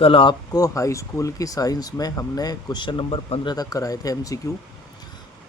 कल आपको high school की साइंस में हमने क्वेश्चन नंबर 15 तक कराए थे एमसीक्यू।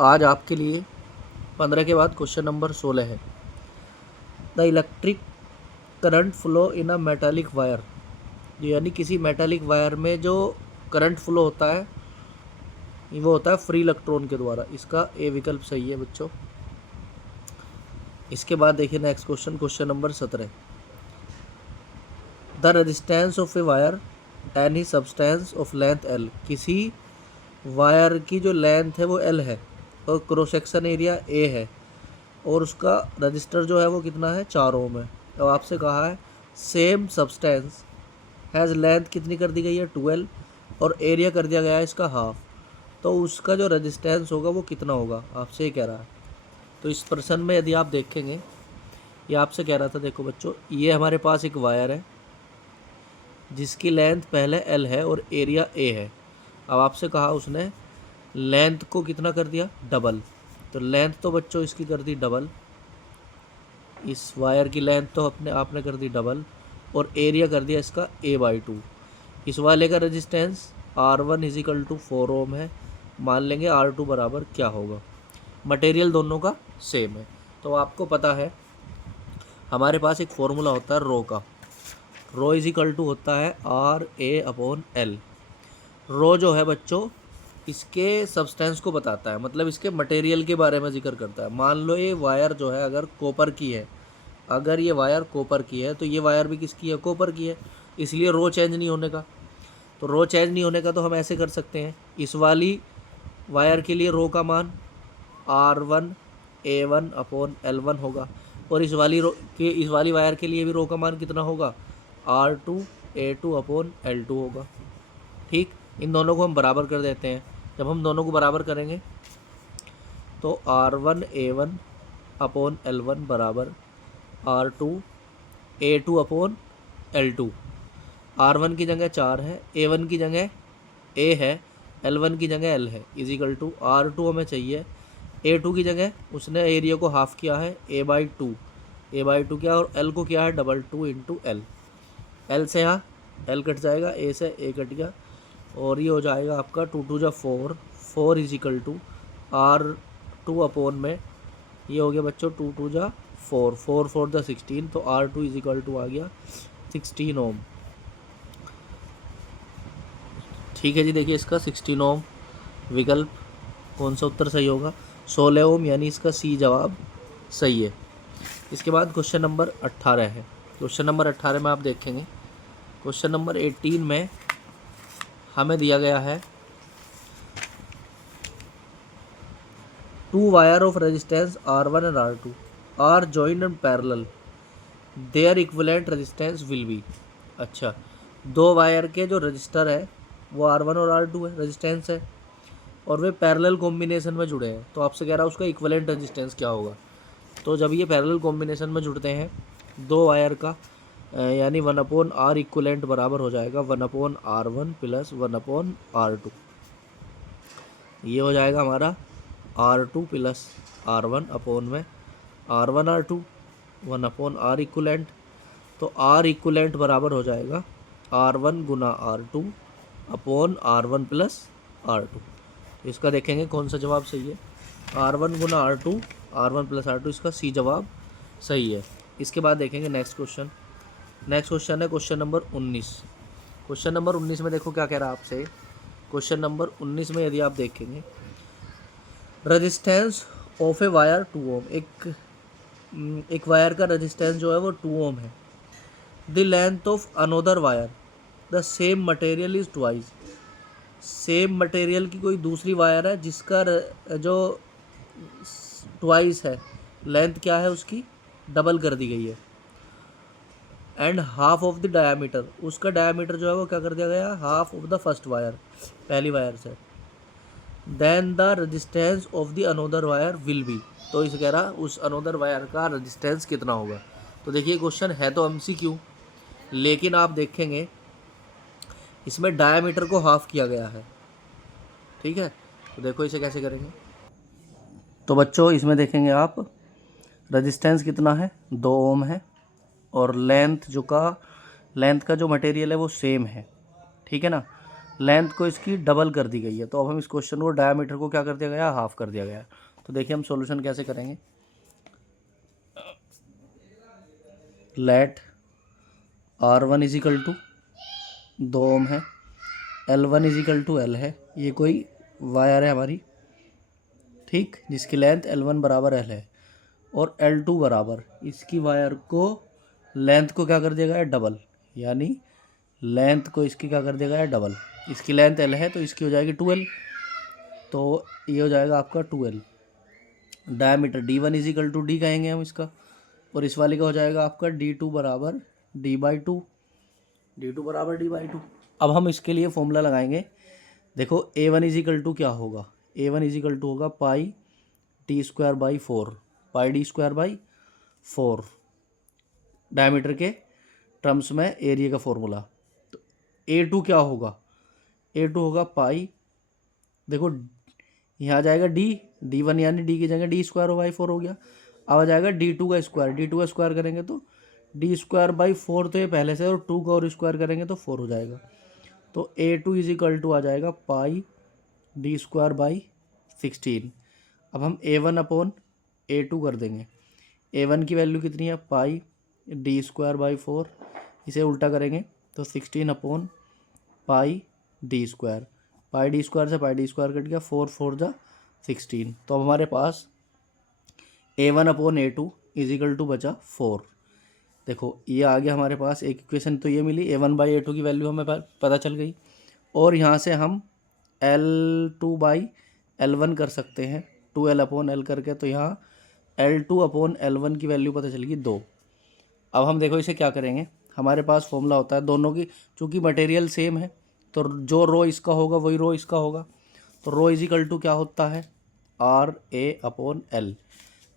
आज आपके लिए 15 के बाद क्वेश्चन नंबर 16 है। The electric current flow in a metallic wire, यानी किसी मेटालिक वायर में जो करंट फ्लो होता है वो होता है फ्री इलेक्ट्रॉन के द्वारा। इसका ए विकल्प सही है बच्चों। इसके बाद देखिए next question, question number 17। The resistance of a wire any substance of length L, किसी वायर की जो लेंथ है वो एल है और क्रॉस सेक्शन एरिया ए है और उसका रजिस्टर जो है वो कितना है 4 ओम है। तो आपसे कहा है सेम सब्सटेंस हैज़ लेंथ कितनी कर दी गई है 12 और एरिया कर दिया गया है इसका हाफ, तो उसका जो रजिस्टेंस होगा वो कितना होगा, आपसे ये कह रहा है। तो इस प्रश्न में यदि आप देखेंगे, ये आपसे कह रहा था, देखो बच्चों, ये हमारे पास एक वायर है जिसकी लेंथ पहले एल है और एरिया ए है। अब आपसे कहा उसने लेंथ को कितना कर दिया डबल, तो लेंथ तो बच्चों इसकी कर दी डबल, इस वायर की लेंथ तो आपने कर दी डबल और एरिया कर दिया इसका a/2। इस वाले का रेजिस्टेंस R1 इजिकल टू 4 ओम है। मान लेंगे R2 बराबर क्या होगा, मटेरियल दोनों का सेम है। तो आपको पता है हमारे पास एक फॉर्मूला होता है रो का, रो इजिकल टू होता है RA/L। रो जो है बच्चों इसके सब्सटेंस को बताता है, मतलब इसके मटेरियल के बारे में जिक्र करता है। मान लो ये वायर जो है अगर कॉपर की है, अगर ये वायर कॉपर की है तो ये वायर भी किसकी है, कॉपर की है, इसलिए रो चेंज नहीं होने का। तो रो चेंज नहीं होने का तो हम ऐसे कर सकते हैं, इस वाली वायर के लिए रो का मान R1A1/L1 होगा और इस वाली वायर के लिए भी रो का मान कितना होगा, R2A2/L2 होगा। ठीक, इन दोनों को हम बराबर कर देते हैं। जब हम दोनों को बराबर करेंगे तो R1A1/L1 बराबर R2A2/L2। R1 की जगह 4 है, A1 की जगह A है, L1 की जगह L है, इजिकल टू R2 हमें चाहिए, A2 की जगह उसने एरिया को हाफ किया है a/2 क्या और L को किया है 2 इंटू L। L से यहाँ L कट जाएगा, A से A कट गया और ये हो जाएगा आपका 2 जा 4 इजिकल टू R2 में ये हो गया बच्चों 2 जा 4 जा 16, तो R2 इजिकल टू आ गया 16 ओम। ठीक है जी, देखिए इसका 16 ओम विकल्प कौन सा उत्तर सही होगा, 16 ओम, यानी इसका सी जवाब सही है। इसके बाद क्वेश्चन नंबर 18 है। क्वेश्चन नंबर 18 में आप देखेंगे, क्वेश्चन नंबर 18 में हमें दिया गया है 2 wire of resistance R1 and R2 are joined and parallel, their equivalent resistance will be. अच्छा, 2 वायर के जो रजिस्टर है वो R1 और R2 है, रेजिस्टेंस है, और वे पैरेलल कॉम्बिनेशन में जुड़े हैं। तो आपसे कह रहा है उसका इक्विवेलेंट रेजिस्टेंस क्या होगा। तो जब ये पैरेलल कॉम्बिनेशन में जुड़ते हैं 2 वायर का, यानी 1/R इक्विवेलेंट बराबर हो जाएगा 1/R1 प्लस 1/R2। ये हो जाएगा हमारा R2 प्लस R1 अपॉन में R1R2 1/R इक्विवेलेंट। तो R इक्विवेलेंट बराबर हो जाएगा R1 गुना R2 upon R1 plus R2। इसका देखेंगे कौन सा जवाब सही है, R1 गुना R2 R1 प्लस R2, इसका सी जवाब सही है। इसके बाद देखेंगे नेक्स्ट क्वेश्चन। नेक्स्ट क्वेश्चन है क्वेश्चन नंबर 19। क्वेश्चन नंबर 19 में देखो क्या कह रहा है आपसे। क्वेश्चन नंबर 19 में यदि आप देखेंगे, रेजिस्टेंस ऑफ ए वायर 2 ओम, एक वायर का रेजिस्टेंस जो है वो 2 ओम है। The length of another wire the same material is twice, same material की कोई दूसरी वायर है जिसका जो ट्वाइस है, लेंथ क्या है उसकी डबल कर दी गई है, and half of the diameter, उसका डायामीटर जो है वो क्या कर दिया गया, half of the first wire, पहली वायर से, then the resistance of the another wire will be. तो इसे कह रहा उस अनोदर वायर का रेजिस्टेंस कितना होगा। तो देखिए क्वेश्चन है तो MCQ, लेकिन आप देखेंगे इसमें डायामीटर को हाफ किया गया है। ठीक है, तो देखो इसे कैसे करेंगे। तो बच्चों इसमें देखेंगे आप रेजिस्टेंस कितना है 2 ओम है और लेंथ का जो मटेरियल है वो सेम है। ठीक है ना, लेंथ को इसकी डबल कर दी गई है। तो अब हम इस क्वेश्चन को डायमीटर को क्या कर दिया गया, हाफ कर दिया गया। तो देखिए हम सॉल्यूशन कैसे करेंगे। लेट R1 इजिकल टू 2 ओम है, L1 इजिकल टू L है, ये कोई वायर है हमारी, ठीक, जिसकी लेंथ L1 बराबर L है, और L2 बराबर इसकी वायर को लेंथ को क्या कर दिया गया है, डबल, यानी लेंथ को इसकी क्या कर दिया गया है, डबल। इसकी लेंथ L है तो इसकी हो जाएगी 2L, तो ये हो जाएगा आपका 2L। Diameter D1 is equal to D कहेंगे हम इसका, और इस वाले का हो जाएगा आपका D2 बराबर D/2, D2 बराबर D/2। अब हम इसके लिए फॉर्मूला लगाएंगे। देखो A1 इजिकल टू क्या होगा, A1 इजिकल टू होगा पाई D²/4, पाई D²/4 डायमीटर के टर्म्स में एरिया का फॉर्मूला। तो A2 क्या होगा, A2 होगा पाई, देखो यहाँ आ जाएगा D1 यानी D की जगह D²/4 हो गया। अब आ जाएगा D2 का स्क्वायर करेंगे तो D²/4, तो ये पहले से, और 2 का और स्क्वायर करेंगे तो 4 हो जाएगा। तो A2 इजिकल टू आ जाएगा पाई D²/16। अब हम A1 अपॉन A2 कर देंगे। A1 की वैल्यू कितनी है, पाई D²/4, इसे उल्टा करेंगे तो 16 अपॉन पाई D², पाई D² से पाई D² कट गया, 4 4 जा 16। तो अब हमारे पास A1 upon A2 is equal to बचा 4। देखो ये आ गया हमारे पास, एक इक्वेशन तो ये मिली, A1/A2 की वैल्यू हमें पता चल गई, और यहाँ से हम L2/L1 कर सकते हैं, 2L अपॉन L करके, तो यहाँ L2 अपॉन L1 की वैल्यू पता चलेगी 2। अब हम देखो इसे क्या करेंगे, हमारे पास फॉर्मूला होता है दोनों की, चूँकि मटेरियल सेम है तो जो रो इसका होगा वही रो इसका होगा। तो रो इजिकल टू क्या होता है, RA अपॉन L,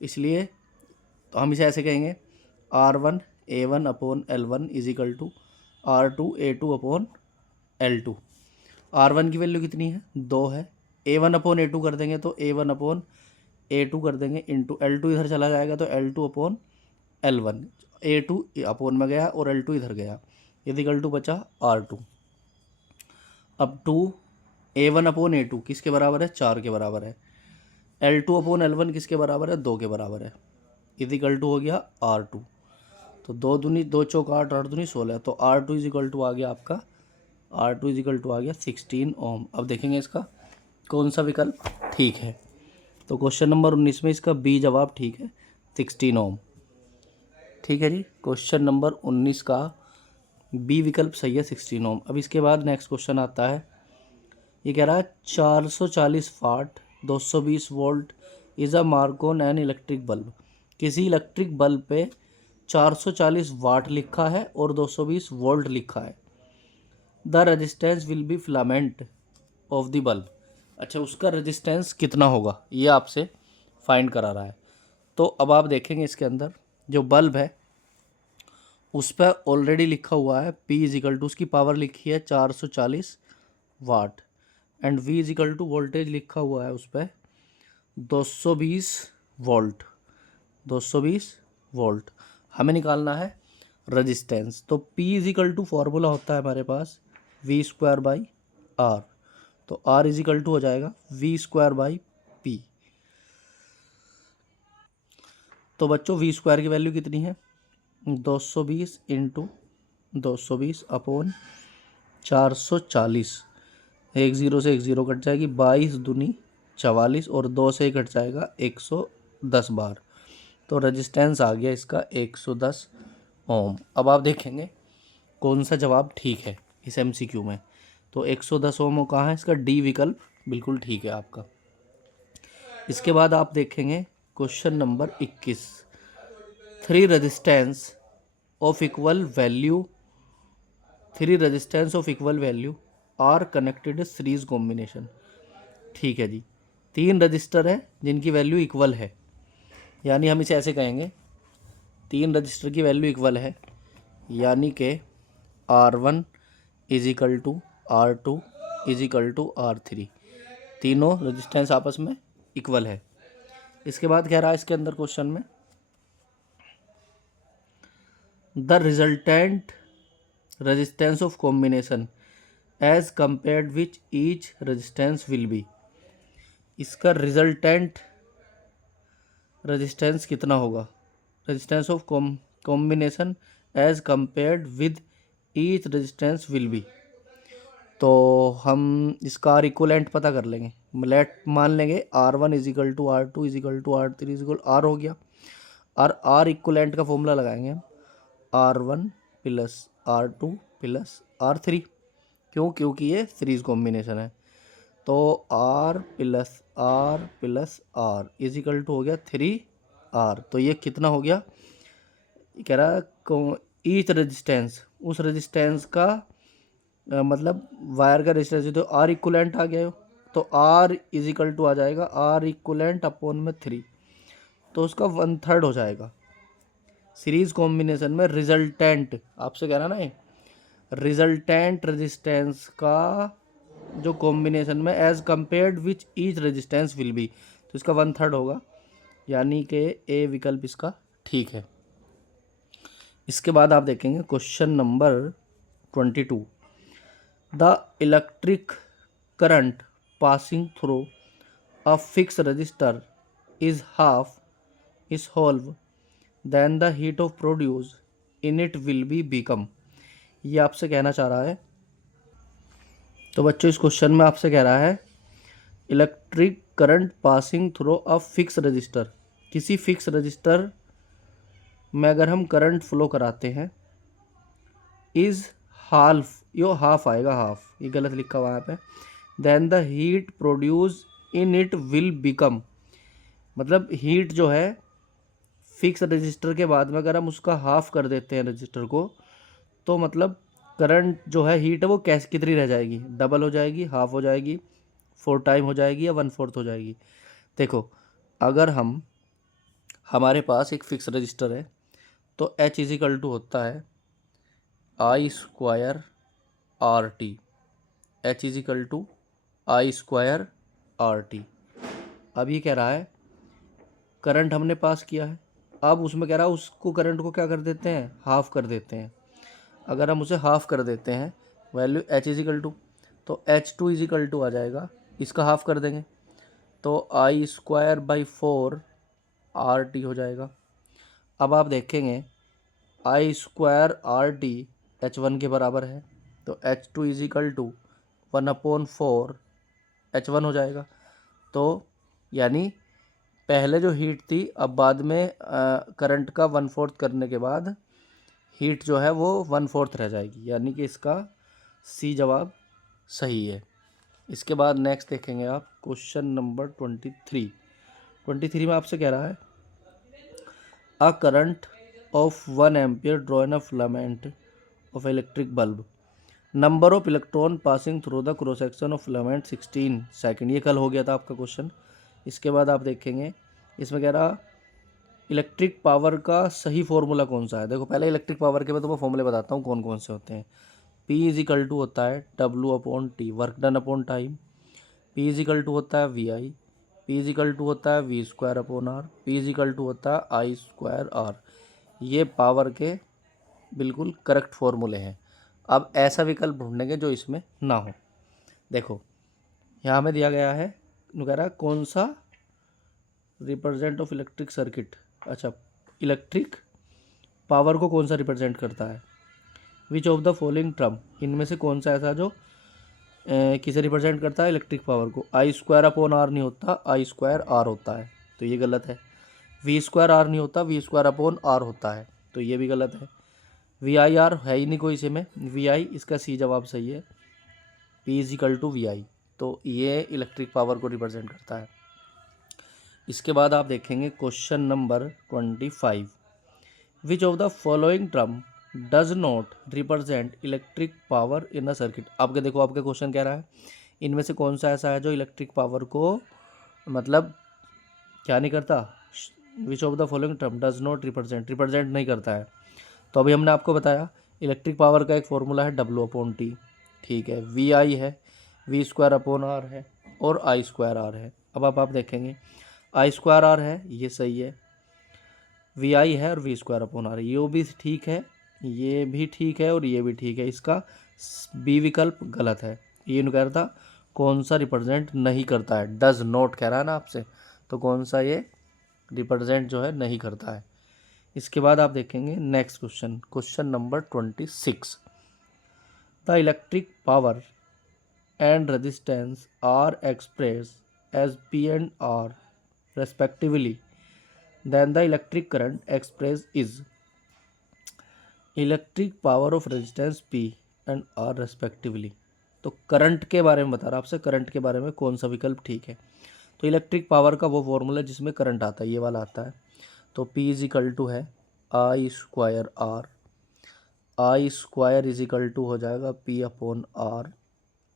इसलिए तो हम इसे ऐसे कहेंगे R1 A1 upon L1 is equal to R2 A2 upon L2। R1 की वैल्यू कितनी है, 2 है, A1 अपॉन A2 कर देंगे तो A1 अपॉन A2 कर देंगे, इंटू L2 इधर चला जाएगा तो L2 upon L1, A2 upon में गया और L2 इधर गया, इजिकल टू बचा R2। अब 2 A1 अपॉन A2 किसके बराबर है, 4 के बराबर है, L2 अपॉन L1 किसके बराबर है, 2 के बराबर है, इजिकल टू हो गया R2। तो 2 दूनी 2 चौक 8, 8 दूनी 16, तो R2 इजिकल टू आ गया आपका, R2 इजिकल टू आ गया 16 ओम। अब देखेंगे इसका कौन सा विकल्प ठीक है। तो क्वेश्चन नंबर 19 में इसका बी जवाब ठीक है, 16 ओम। ठीक है जी, क्वेश्चन नंबर 19 का बी विकल्प सही है, 16 ओम। अब इसके बाद नेक्स्ट क्वेश्चन आता है, ये कह रहा है 440 watt 220 volt is a marked on an electric bulb. किसी इलेक्ट्रिक बल्ब पे 440 वाट लिखा है और 220 वोल्ट लिखा है। The resistance will B filament of the bulb. अच्छा, उसका रेजिस्टेंस कितना होगा ये आपसे फाइंड करा रहा है। तो अब आप देखेंगे इसके अंदर जो बल्ब है उस पर ऑलरेडी लिखा हुआ है P इजिकल टू, उसकी पावर लिखी है 440 watt, and V is equal to voltage लिखा हुआ है उस पर 220 वोल्ट, 220 वोल्ट। हमें निकालना है रेजिस्टेंस। तो P इजिकल टू फॉर्मूला होता है हमारे पास V²/R, तो R इजिकल टू हो जाएगा V²/P। तो बच्चों V² की वैल्यू कितनी है, 220 इंटू 220 अपॉन 440, एक ज़ीरो से एक ज़ीरो कट जाएगी, 22 दूनी 44, और 2 से कट जाएगा 110 बार। तो रेजिस्टेंस आ गया इसका 110 ओम। अब आप देखेंगे कौन सा जवाब ठीक है इस MCQ में। तो 110 ओम कहाँ है, इसका डी विकल्प बिल्कुल ठीक है आपका। इसके बाद आप देखेंगे question number 21, 3 resistance of equal value, 3 resistance of equal value are connected series combination. ठीक है जी, 3 रजिस्टर है जिनकी वैल्यू इक्वल है, यानी हम इसे ऐसे कहेंगे 3 रजिस्टर की वैल्यू इक्वल है, यानी कि R1 equal to R2 equal to R3, तीनों रजिस्टेंस आपस में इक्वल है। इसके बाद कह रहा है इसके अंदर क्वेश्चन में the resultant resistance of combination as compared which each resistance will be, इसका रिजल्टेंट रेजिस्टेंस कितना होगा, resistance of combination as compared with each resistance will be. तो हम इसका आर इक्वलेंट पता कर लेंगे। लेट मान लेंगे R1 equal to R2 equal to R3 equal R हो गया, और आर इक्वलेंट का फॉर्मूला लगाएंगे हम R1 plus R2 plus R3। क्यों? क्योंकि ये सीरीज कॉम्बिनेशन है। तो R plus R equal to हो गया 3R। तो ये कितना हो गया, कह रहा है ईच रेजिस्टेंस, उस रेजिस्टेंस का मतलब वायर का रेजिस्टेंस, तो आर इक्वलेंट आ गया, तो आर इजिकल टू आ जाएगा आर इक्वलेंट अपॉन में 3, तो उसका 1/3 हो जाएगा। सीरीज कॉम्बिनेशन में रिजल्टेंट, आपसे कह रहा ना, रिजल्टेंट रेजिस्टेंस का जो कॉम्बिनेशन में as compared which each resistance will be, तो इसका 1/3 होगा, यानी कि ए विकल्प इसका ठीक है। इसके बाद आप देखेंगे question number 22, the electric current passing through a fix resistor is half is halved then the heat of produce in it will be become. ये आपसे कहना चाह रहा है। तो बच्चों इस क्वेश्चन में आपसे कह रहा है electric current passing through a fix resistor, किसी फिक्स रजिस्टर में अगर हम करंट फ्लो कराते हैं, इज हाफ, यो हाफ आएगा, हाफ, ये गलत लिखा हुआ है यहाँ पे, then the heat produce in it will become, मतलब हीट जो है फिक्स रजिस्टर के बाद में अगर हम उसका हाफ कर देते हैं रजिस्टर को, तो मतलब करंट जो है हीट है वो कैसे कितनी रह जाएगी, डबल हो जाएगी, हाफ हो जाएगी, 4 टाइम हो जाएगी, या 1/4 हो जाएगी। देखो अगर हमारे पास एक फिक्स रजिस्टर है, तो H इजिकल टू होता है I square RT, H equal to I square RT। अब ये कह रहा है करंट हमने पास किया है, अब उसमें कह रहा है उसको करंट को क्या कर देते हैं, हाफ कर देते हैं। अगर हम उसे हाफ कर देते हैं वैल्यू H इजिकल टू, तो H2 इजिकल टू आ जाएगा, इसका हाफ कर देंगे तो I स्क्वायर बाई 4 RT हो जाएगा। अब आप देखेंगे I स्क्वायर RT H1 के बराबर है, तो H2 इजिकल टू 1/4 H1 हो जाएगा। तो यानी पहले जो हीट थी, अब बाद में करंट का 1/4 करने के बाद हीट जो है वो 1/4 रह जाएगी, यानी कि इसका सी जवाब सही है। इसके बाद नेक्स्ट देखेंगे आप क्वेश्चन नंबर 23 में आपसे कह रहा है a current of 1 ampere draw in a filament of electric bulb, number of electron passing through the cross section of filament 16 second. ये कल हो गया था आपका क्वेश्चन। इसके बाद आप देखेंगे इसमें कह रहा इलेक्ट्रिक पावर का सही फॉर्मूला कौन सा है। देखो पहले इलेक्ट्रिक पावर के मैं तुम्हें फॉर्मूले बताता हूँ कौन कौन से होते हैं। P इजिकल टू होता है W/T, work done upon time. P is equal to होता है VI, P इजिकल टू होता है V square upon R, P is equal to होता है I स्क्वायर R। ये पावर के बिल्कुल करेक्ट फॉर्मूले हैं। अब ऐसा विकल्प ढूंढेंगे जो इसमें ना हो। देखो यहाँ में दिया गया है, कह रहा है कौन सा रिप्रेजेंट ऑफ इलेक्ट्रिक सर्किट, अच्छा इलेक्ट्रिक पावर को कौन सा रिप्रेजेंट करता है, which of the following term, इनमें से कौन सा ऐसा जो किसे रिप्रेजेंट करता है, इलेक्ट्रिक पावर को। I स्क्वायर अपॉन R नहीं होता, I स्क्वायर R होता है, तो ये गलत है। V स्क्वायर R नहीं होता, V स्क्वायर अपॉन R होता है, तो ये भी गलत है। VIR है ही नहीं कोई इसी में, VI, इसका सी जवाब सही है, P इजिकल टू VI, तो ये इलेक्ट्रिक पावर को रिप्रेजेंट करता है। इसके बाद आप देखेंगे question number 25, which of the following term does not represent electric power in a circuit. आपके देखो आपके क्वेश्चन कह रहा है इनमें से कौन सा ऐसा है जो इलेक्ट्रिक पावर को मतलब क्या नहीं करता, which of the following term does not represent नहीं करता है। तो अभी हमने आपको बताया इलेक्ट्रिक पावर का एक फॉर्मूला है W/T, ठीक है, VI है, V स्क्वायर अपॉन R है, और I स्क्वायर R है। अब आप देखेंगे I स्क्वायर R है, ये सही है, VI है और V स्क्वायर अपॉन R, ये भी ठीक है, ये भी ठीक है और ये भी ठीक है, इसका बी विकल्प गलत है। ये नहीं कह रहा था कौन सा रिप्रेजेंट नहीं करता है, डज नॉट कह रहा है ना आपसे, तो कौन सा ये रिप्रेजेंट जो है नहीं करता है। इसके बाद आप देखेंगे next question, question number 26। The electric power and resistance are express as P and R respectively, then the electric current express is. Electric power of resistance P and R respectively, तो करंट के बारे में बता रहा आपसे, current के बारे में कौन सा विकल्प ठीक है। तो इलेक्ट्रिक पावर का वो फॉर्मूला जिसमें करंट आता है, ये वाला आता है। तो P इज इक्वल टू है I square R, I square is equal to हो जाएगा P upon R,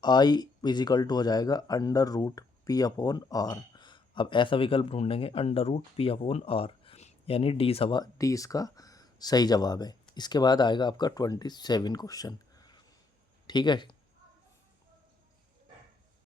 I is equal to हो जाएगा under root P upon R. अब ऐसा विकल्प ढूंढेंगे under root P upon R, यानी डी इसका सही जवाब है। इसके बाद आएगा आपका 27 क्वेश्चन, ठीक है।